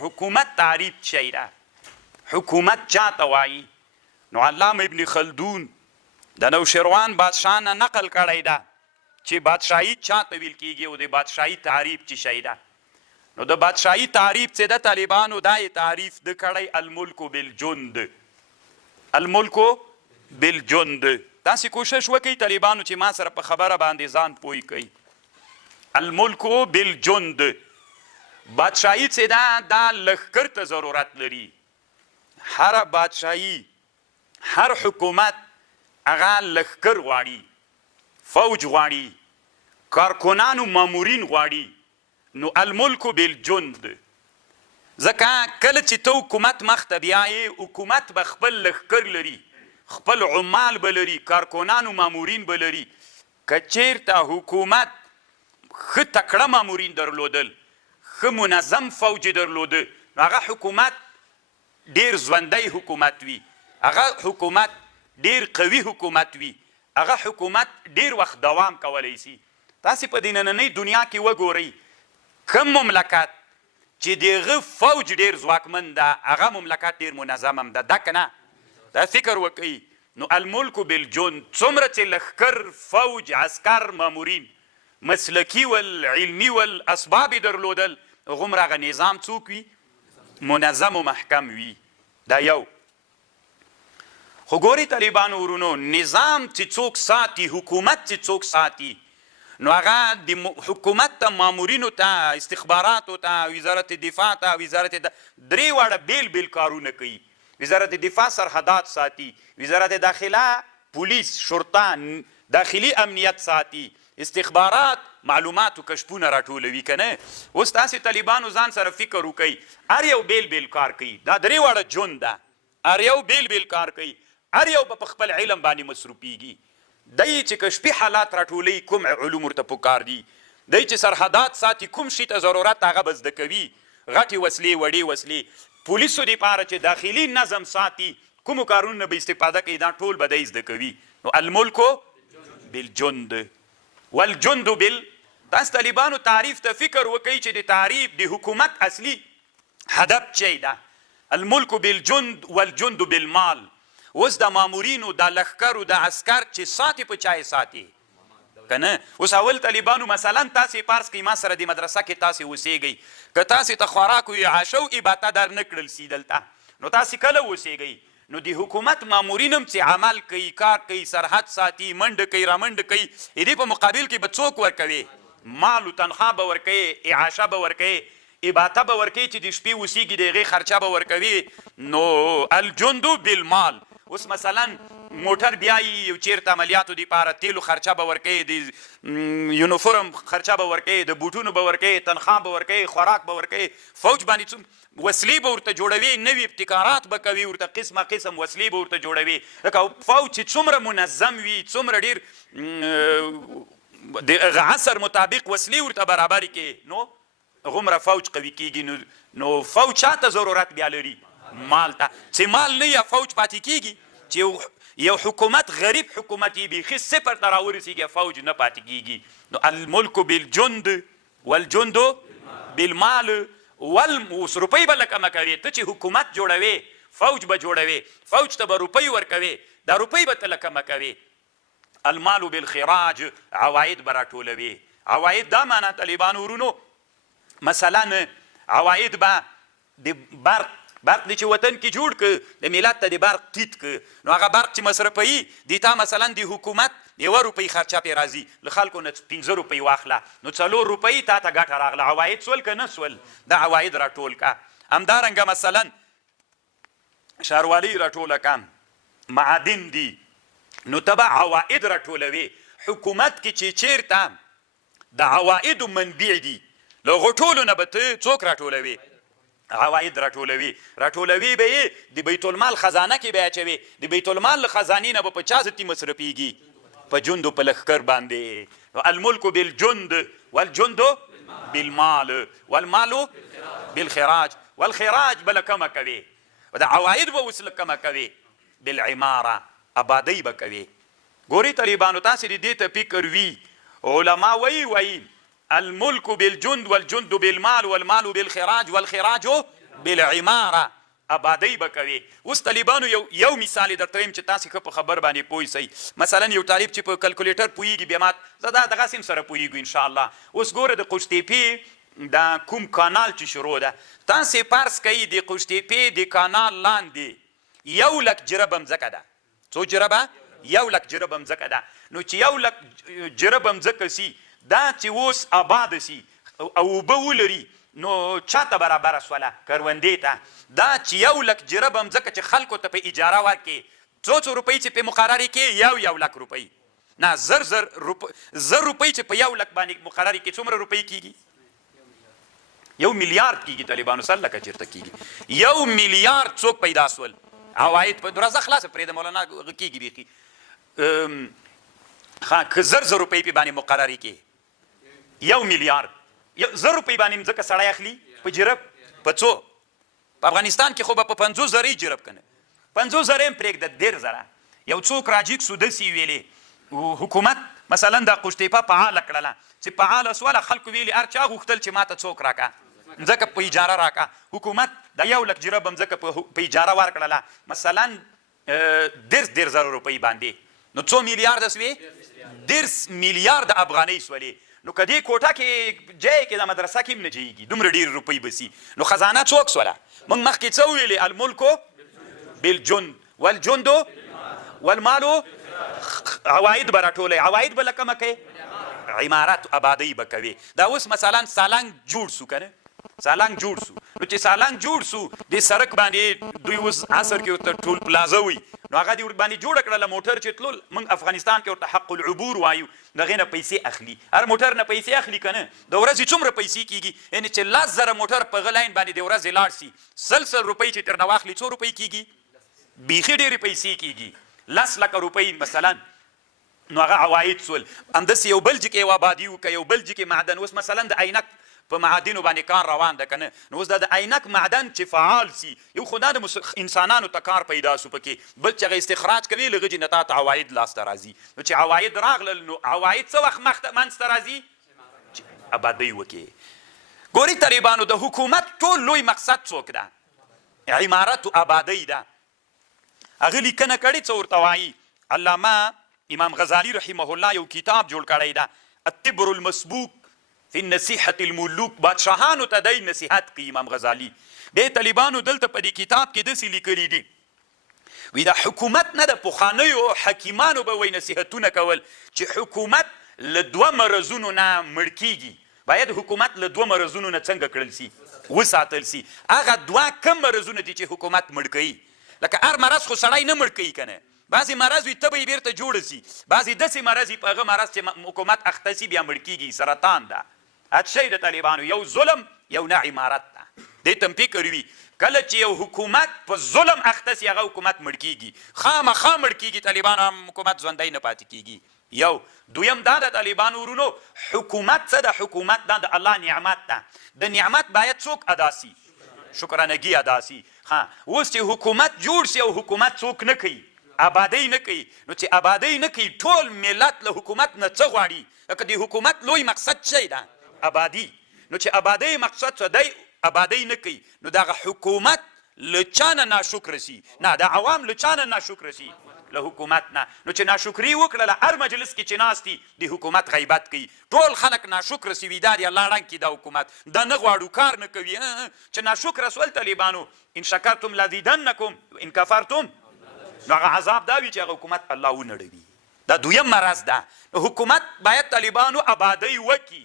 حکومت تعریف چی ده؟ حکومت چاته وایي؟ نو علامه ابن خلدون د نوشیروان بادشاه نه نقل کړی ده چې بادشاهي چاته ویل کیږي او د بادشاهي تعریف څه شی ده. نو د بادشاهي تعریف څه ده؟ طالبانو دا یې تعریف د کړی الملک بالجند. الملک بالجند. تاسې کوشش وکئ طالبانو چې ما سره په خبره باندې ځان پوه کئ. الملک بالجند. بادشاهي څه ده؟ دا لښکر ته ضرورت لري. هر بادشاهي هر حکومت هغه لښکر غواړي، فوج غواړي، کارکنانو مامورین غواړي. نو الملک بالجند. ځکه کله چې ته حکومت مخته بیایې، حکومت به خپل لښکر لري، خپل عمال به لري، کارکنانو مامورین به لري. که چیرته حکومت ښه تکړه مامورین درلودل، ښه منظم فوج درلوده، نو هغه حکومت ډیر ژوندی حکومت وي، هغه حکومت ډیر قوي حکومت وي، هغه حکومت ډیر وخت دوام کولی شي. تاسې په دې نننۍ دنیا کې وګورئ کوم مملکت چې د هغه فوج ډیر ځواکمن ده، هغه مملکت ډیر منظم هم ده. دا که نه؟ دا فکر وکئ. نو الملک بالجند، څومره چې لښکر، فوج، عسکر، مامورین مسلکي ول، علمي ول، اسباب یې درلودل، هغومره هغه نظام څوک وي؟ منظم و محکم وي. دا یو. خو ګورئ طالبانو ورونو، نظام چې څوک ساتي، حکومت چې څوک ساتي، نو هغه د حکومت ته، مامورینو ته، استخباراتو ته، وزارت دفاع ته، وزارت درې واړه بیل بیل کارونه کوي. وزارت دفاع سرحدات ساتي، وزارت داخله پولیس، شرطه، داخلي امنیت ساتي، استخبارات معلومات و کشفونه راټولوي. که نه؟ اوس تاسې طالبانو ځان سره فکر وکئ، هر یو بیل بیل کار کوي. دا درې واړه جون ده، هر یو بیل بیل کار کوي، هر یو به په خپل علم باندې مصروفیږي. دی چې کشفي حالات راټولوي، کوم علوم ورته پکار دي. دی چې سرحدات ساتي، کوم شي ته ضرورت هغه به زده کوي. غټې وسلې، وړې وسلې. پولیسو دپاره چې داخلي نظم ساتي، کومو کارونو نه به استفاده کوي، دا ټول به دی زده کوي. نو الملک بالجند والجند بال. تاسو طالبانو تعریف ته فکر وکئ چې د تعریف د حکومت اصلي هدف چی ده؟ الملک بالجند والجند بالمال. اوس د مامورینو، د لښکرو، د عسکر چې ساتي، په چا یې ساتي؟ که نه؟ اوس اول طالبانو مثلا تاسې فرض کئ ما سره د مدرسه کې تاسې اوسیږئ، که تاسې ته خوراک و اعاشه و اباته در نه کړل سي دلته، نو تاسې کله اوسیږئ؟ نو د حکومت مامورین هم چې عمل کوي، کار کوي، سرحد ساتي، منډه کوي، رامنډه کوي، د دې په مقابل کې به څوک ورکوي؟ مال و تنخوا به ورکوي، اعاشه به ورکوي، اباته به ورکوي، چې د شپې اوسیږي د هغې خرچه به ورکوي. نو الجند بالمال. اوس مثلا موټر بیایي یو چیرته عملیاتو دپاره، تیلو خرچه به ورکوي، د یونیفورم خرچه به ورکوي، د بوټونو به ورکوي، تنخوا به ورکوي، خوراک به ورکوي، فوج باندې وسلې به ورته جوړوي، نوي ابتکارات به کوي، ورته قسمه قسم وسلې به ورته جوړوي. لکه فوج چې څومره منظم وي، څومره ډېر د هغه عصر مطابق وسلې ورته برابرې کړي، نو هغومره فوج قوي کېږي. نو فوج چا ته ضرورت بیا لري؟ مال ته. چې مال نه یا فوج پاتې کېږي. چې یو حکومت غریب حکومت یې بیخي صفر ته راورسېږي، فوج نه پاتې کېږي. نو الملک بالجند والجند بالمال. اوس روپۍ به له کمه کوې. ته چې حکومت جوړوې، فوج به جوړوې، فوج ته به روپۍ ورکوې، دا روپۍ به ته له کمه کوې. المال بالخراج، عواید به راټولوې. عواید دا معنا طالبانو ورونو، مثلا عواید به د برق دی چې وطن کې جوړ که، د ملت ته د برق ټیټ که، نو هغه برق چې مصرفوي، دې ته مثلا د حکومت 1 روپۍ خرچه پرې راځي، له خلکو نه 15 روپۍ واخله، نو 4 روپۍ تا ته ګټه راغله. عواید سول که نه سول؟ دا عواید راټول که. همدارنګه مثلا ښاروالۍ راټوله که، معادن دي، نو ته به عواید راټولوې. حکومت کې چې چیرته د عوایدو منبع دي، له هغو ټولو نه به ته څوک راټولوې؟ عواید راټولوي. راټولوي به یې د بیت المال خزانه کې به یې اچوي. د بیت المال له خزانې نه به په چا ذاتي مصرفیږي؟ په جندو، په لښکر باندې. الملک بالجند والجند بالمال والمال بالخراج. والخراج به له کمه کوي، د عواید به اوس له کمه کوي. بالعماره، آبادۍ به کوي. ګورئ طالبانو، تاسې د دې ته فکر وي. علما وایي الملك بالجند والجند بالمال والمال بالخراج والخراج بالعماره آبادی به کوي. اوس طالبانو یو مثال یې درته وایم چې تاسې ښه په خبر باندې پوه سئ. مثلا یو طالب چې په کلکولیټر پوهېږي بیا ما زه دا دغسې هم سره پوهېږو انشاءالله. اوس ګوره د قوشتېپې دا کوم کانال چې شروع ده تاسې فرض کوئ د قوشتېپې د کانال لاندې 1,00,000 جربه مځکه ده. څو جربه؟ 1,00,000 جربه مځکه ده. نو چې 1,00,000 جربه مځکه سي دا چې اوس آباده سي او اوبه ولري نو چاته برابره سوله؟ کروندې ته. دا چې 1,00,000 جربه مځکه چې خلکو ته په اجاره ورکړي څو روپۍ چې پې مقررې کړي 1,00,000 روپۍ نه 1,000 روپۍ چې په 1,00,000 باندې مقررې کړي څومره روپۍ کېږي؟ 1 میلیارډ کېږي. طالبانو 100,000 چېرته کېږي؟ 1 میلیارډ څوک پیدا سول؟ عواید په درازه خلاصه پرېږده مولانا کېږي بیخي. که 1,000 روپۍ پې باندې مقررې کړي 1 میلیارډ 1,000 روپۍ باندې مځکه سړی اخلي په جرب په څو؟ په افغانستان کې خو به په 50,000 جرب کنه 50,000 هم پرېږده 1,000. یو څوک راجیک سو داسې ویلې حکومت مثلا دا قوشتېپه فعاله کړله چې فعاله سوله خلکو ویلې هر چا غوښتل چې ماته څوک راکړه مځکه په اجاره راکړه. حکومت د 1,00,000 جربه مځکه په اجاره ورکړله مثلا 1,000 روپۍ باندې نو څو میلیارده سوې؟ 1,000 میلیارد افغانۍ سولې. نو که دې کوټه کې جای کې د مدرسه کې هم نه جایږي دومره ډېرې روپۍ به سي. نو خزانه څوک سوله؟ موږ مخکې څه وویلې؟ الملک بالجند والجند والمالو. عواید به راټولوي. عواید به له کومه کوي؟ عمارت آبادۍ به کوي. دا اوس مثلا سالنګ جوړ سو که نه؟ سالنګ جوړ سو نو چې سالنګ جوړ سو د سړک باندې دوی اوس عصر کې ورته ټول پلازه وي نو هغه دې ورباندې جوړه کړله موټر چې تلل موږ افغانستان کې ورته حق العبور وایو. د هغې نه پیسې اخلي. هر موټر نه پیسې اخلي که نه؟ د ورځې څومره پیسې کېږي؟ یعنې چې 10,000 موټر په هغه لاین باندې د ورځې لاړ سي 100 روپۍ چې ترنه واخلي څو روپۍ کېږي؟ بیخي ډېرې پیسې کېږي 10,00,000 روپۍ مثلا. نو هغه عواید سول. همداسې یو بل ځای کې یو آبادي وکړه یو بل ځای کې معدن. اوس مثلا د عینک په معادنو باندې کار روان ده که نه؟ نو اوس د عینک معدن چې فعال سي یو خو دا د انسانانو ته کار پیدا سو پکې بل چې هغه استخراج کوي له هغه نه تا ته عواید لاسته راځي. نو چې عواید راغلل نو عواید څه وخت منځته راځي؟ چې آبادۍ وکړي. ګورې طالبانو د حکومت ټول لوی مقصد څوک ده؟ عمارت و آبادۍ ده. هغه لیکنه کړې څه ورته وایي؟ علامه امام غزالی رحمه الله یو کتاب جوړ کړی ده التبر المسبوق فی النصیحة الملوک. بادشاهانو ته دی نصیحت کوي امام غزالی. دی طالبانو دلته په دې کتاب کې داسې لیکلي دي وی دا حکومت نه د پخوانیو حکیمانو به وایي نصیحتونه کول چې حکومت له 2 مرضونو نه مړ کېږي. باید حکومت له 2 مرضونو نه څنګه کړل سي؟ وساتل سي. هغه 2 کم مرضونه دي چې حکومت مړ کوي. لکه هر مرض خو سړی نه مړ کوي که نه؟ بعضې مرض وي ته به یې بیرته جوړه سي. بعضې داسې مرض وي په هغه مرض چې حکومت اخته سي بیا مړ کېږي. سرطان ده. اچھا د طالبانو یو ظلم یو نه عمارت ده. دې ته هم فکر وي کله چې یو حکومت په ظلم اخته سي هغه حکومت مړ کېږي. خامخا مړ کېږي. طالبانو هم حکومت ژوندی نه پاتې کېږي. یو دویم دا د طالبانو ورونو حکومت څه ده؟ حکومت دا د الله نعمت ده. د نعمت باید څوک ادا سي؟ شکرانګي ادا سي. اوس چې حکومت جوړ سي او حکومت څوک نه کوي آبادۍ نه کوي نو چې آبادۍ نه کوي ټول ملت له حکومت نه څه غواړي؟ لکه د حکومت لوی مقصد څه ده؟ آبادي. نو چې آبادۍ مقصد څه دی؟ آبادۍ نه کوي نو دغه حکومت له چا نه ناشکره سي؟ نه د عوام له چا نه ناشکره سي؟ له حکومت نه. نو چې ناشکري وکړله هر مجلس کې چې ناست دي د حکومت غیبت کوي. ټول خلک ناشکره سي وي دا د الله ړنګ کي دا حکومت دا نه غواړو کار نه کوي. چې ناشکره سول طالبانو ان شکرتم لزیدنکم ان کفرتم نو هغه عذاب دا وي چې هغه حکومت الله ونړوي. دا دویم مرض ده. حکومت باید طالبانو آبادۍ وکړي.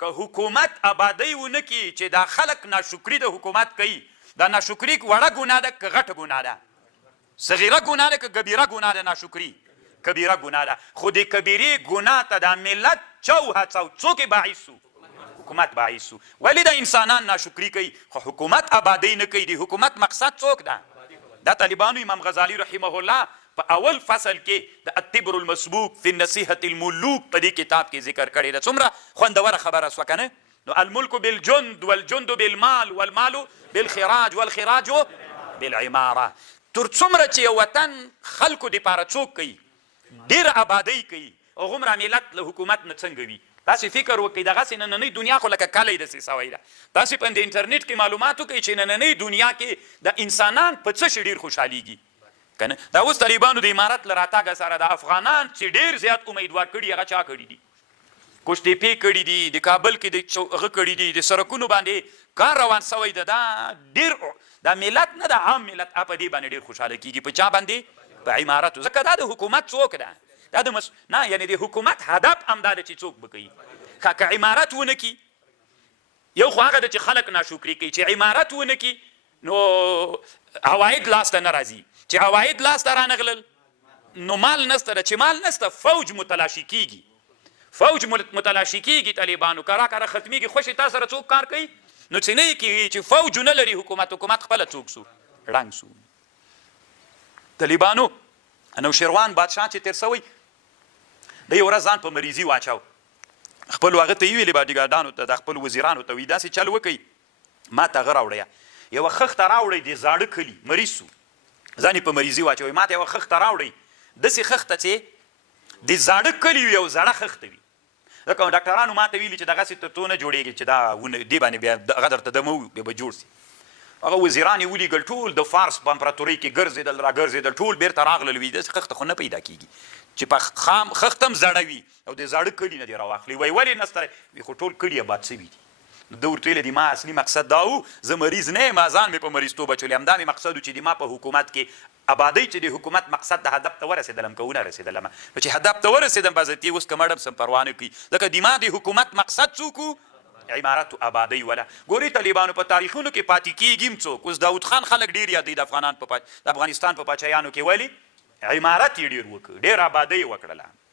که حکومت آبادۍ ونه کړي چې دا خلک ناشکري د حکومت کوي دا ناشکري وړه ګناه ده که غټه ګناه ده؟ صغیره ګناه ده که کبیره ګناه ده؟ ناشکري کبیره ګناه ده. خو د کبیرې ګناه ته دا ملت چا وهڅاو؟ څوک یې باعث سو؟ حکومت باعث سو. ولې دا انسانان ناشکري کوي خو حکومت آبادۍ نه کوي؟ د حکومت مقصد څوک ده؟ دا طالبانو امام غزالی رحمه الله په اول فصل کې د التبر المسبوق فی النصیحة الملوک په دې کتاب کې ذکر کړی ده. څومره خوندوره خبره سوه که نه؟ نو الملک بالجند والجند بالمال والمال بالخراج والخراج بالعماره. تر څومره چې یو وطن خلکو دپاره څوک کوي ډېره آبادۍ کوي هغومره ملت له حکومت نه څنګه وي؟ تاسې فکر وکړئ دغسې نننۍ دنیا خو لکه کلی داسې سوی ده تاسې په د انټرنیټ کې معلومات وکړئ چې نننۍ دنیا کې د انسانان په څه شي ډېر خوشحالېږي که نه دا اوس طالبانو د امارت له راتګه سره د افغانان چې ډېر زیات امیدوار کړي هغه چا کړي دي کوشتېپې کړي دي د کابل کې د هغه کړي دي د سړکونو باندې کار روان سوی ده دا ډېر دا ملت نه د عام ملت په دې باندې ډېر خوشحاله کېږي په چا باندې په عمارتو ځکه دا د حکومت څوک ده دا د نه یعنې د حکومت هدف همدا ده چې څوک به کوي که عمارت ونه کړي یو خو هغه ده چې خلک ناشکري کوي چې عمارت ونه کړي نو عواید لاسته نه راځي چې عواید لاسته رانغلل نو مال نسته ده چې مال نسته فوج متلاشي کېږي فوج متلاشي کېږي طالبانو کرا کرا ختمیږي خوشې تا سره څوک کار کوي نو چې نه یې کېږي چې فوج نه لري حکومت خپله څوک سو ړنګ سو طالبانو انوشیروان بادشاه چې تېر سوی د یو ورځ ځان په مریضي واچاو خپلو هغه ته یې ویلې باډیګارډانو ته د خپلو وزیرانو ته وي داسې چل وکئ ما ته هغه راوړئ یوه خښته راوړئ د زاړه کلي مریض سو ځان یې په مریضي واچوئ ما ته یوه خښته راوړئ داسې خښته چې د زاړه کلي یو زړه خښته وي ځکه ډاکټرانو ما ته ویلي چې دغسې تر تو نه جوړېږي چې دا دې باندې بیا هغه درته دمه بیا به جوړ سي هغه وزیران یې ولیږل ټول د فارس په امپراتورۍ کې ګرځېدل راګرځېدل ټول بیرته راغلل وي داسې خښته خو نه پیدا کېږي چې په خام خښته هم زړه وي او د زاړه کلي نه دې راواخلي وایي ولې نسته وي خو ټول کلي آباد سوي دي نو ده ورته ویلې دي ما اصلي مقصد دا و زه مریض نه یم ځان مې په مریضتوب اچولی همدا مې مقصد و چې د ما په حکومت کې آبادۍ چې د حکومت مقصد د هدف ته ورسېدلم که ونه رسېدلم نو چې هدف ته ورسېدم به زه تې اوس که مړم سم پروا نه کوي ځکه د ما د حکومت مقصد څوک و عمارت و آبادۍ ولا ګورې طالبانو په تاریخونو کې پاتې کېږي هم څوک اوس داود خان خلک ډېر یادوي د افغانستان په پاچایانو کې ولې عمارت یې ډېر وکړ ډېر آبادۍ یې وکړله